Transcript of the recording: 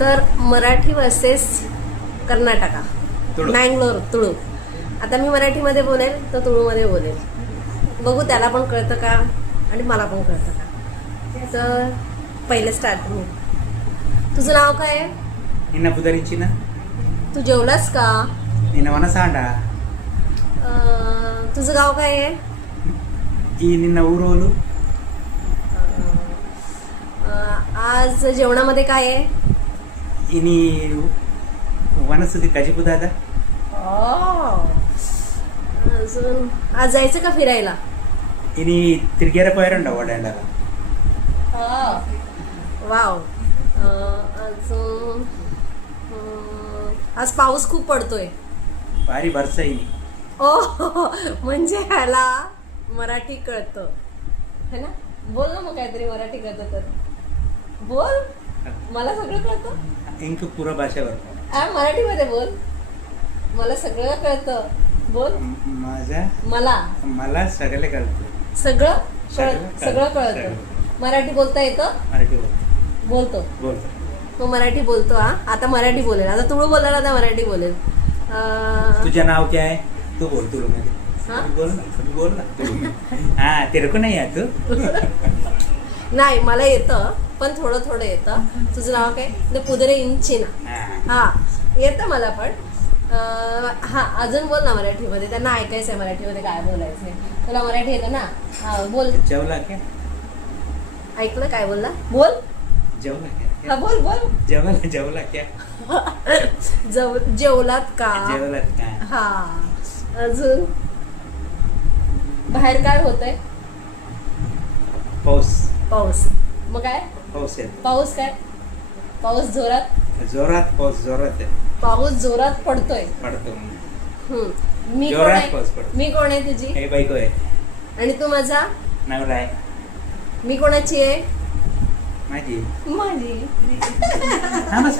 तर मराठी वर्सेस कर्नाटका, मँगलोर, तुळू. आता मी मराठीमध्ये बोलेल तर तुळूमध्ये बोलेल. बघू त्याला पण कळतं का आणि मला पण कळतं का. तर पहिले स्टार्ट मी. तुझं नाव काय आहे? निन्ना पुदरिंची ना. तू जेवलास का? निन्ना वना सांडा. तुझं गाव काय आहे? ई निन्ना ऊरोलू. आज जेवणामध्ये काय आहे? इनी वनस्पती कजिपुदादा. अजून आज जायचं का फिरायला? इनी तिरगेरा पोयरंडा वडांडा. वाव. अजून आज पाऊस खूप पडतोय. भारी बरसा इनी. ओ म्हणजे ह्याला मराठी कळतं है ना. बोल ना मग काहीतरी मराठी कळतं तर बोल. मला सगळं कळतं. इंक पुरा भाषेवर मराठीमध्ये बोल. मला सगळं कळतं. बोल. मला सगळे कळतं. सगळं कळतं. मराठी बोलता येतं? मराठी बोलतो. बोलतो. तो मराठी बोलतो. आता मराठी बोलेल. आता तुळू बोलला, आता मराठी बोलेल. तुझं नाव काय आहे? तू बोल. तुला बोल ना. हा तेरे को नाही आहे तू. नाही मला येतं पण थोडं थोडं येतं. तुझं नाव काय? पुदरे इंची ना. हा येतं मला पण. हा अजून बोल ना मराठीमध्ये. त्यांना ऐकायचंय मराठीमध्ये काय बोलायचंय. तुला मराठी येतं ना. हा बोल. जेवला क्या? ऐकलं काय बोलला? बोल. जेवला क्या? हा बोल बोल. जेवला क्या? जेवलात का? जेवलात का? हा. अजून बाहेर काय होतंय? पाऊस. मग काय? पाऊस काय? पाऊस जोरात आहे. पाऊस जोरात पडतोय. पडतो. मी कोण आहे? मी कोण आहे तुझी? हे बायको आहे. आणि तू माझा नवरा आहे. मी कोणाची आहे? माझी. माझी. हा बस.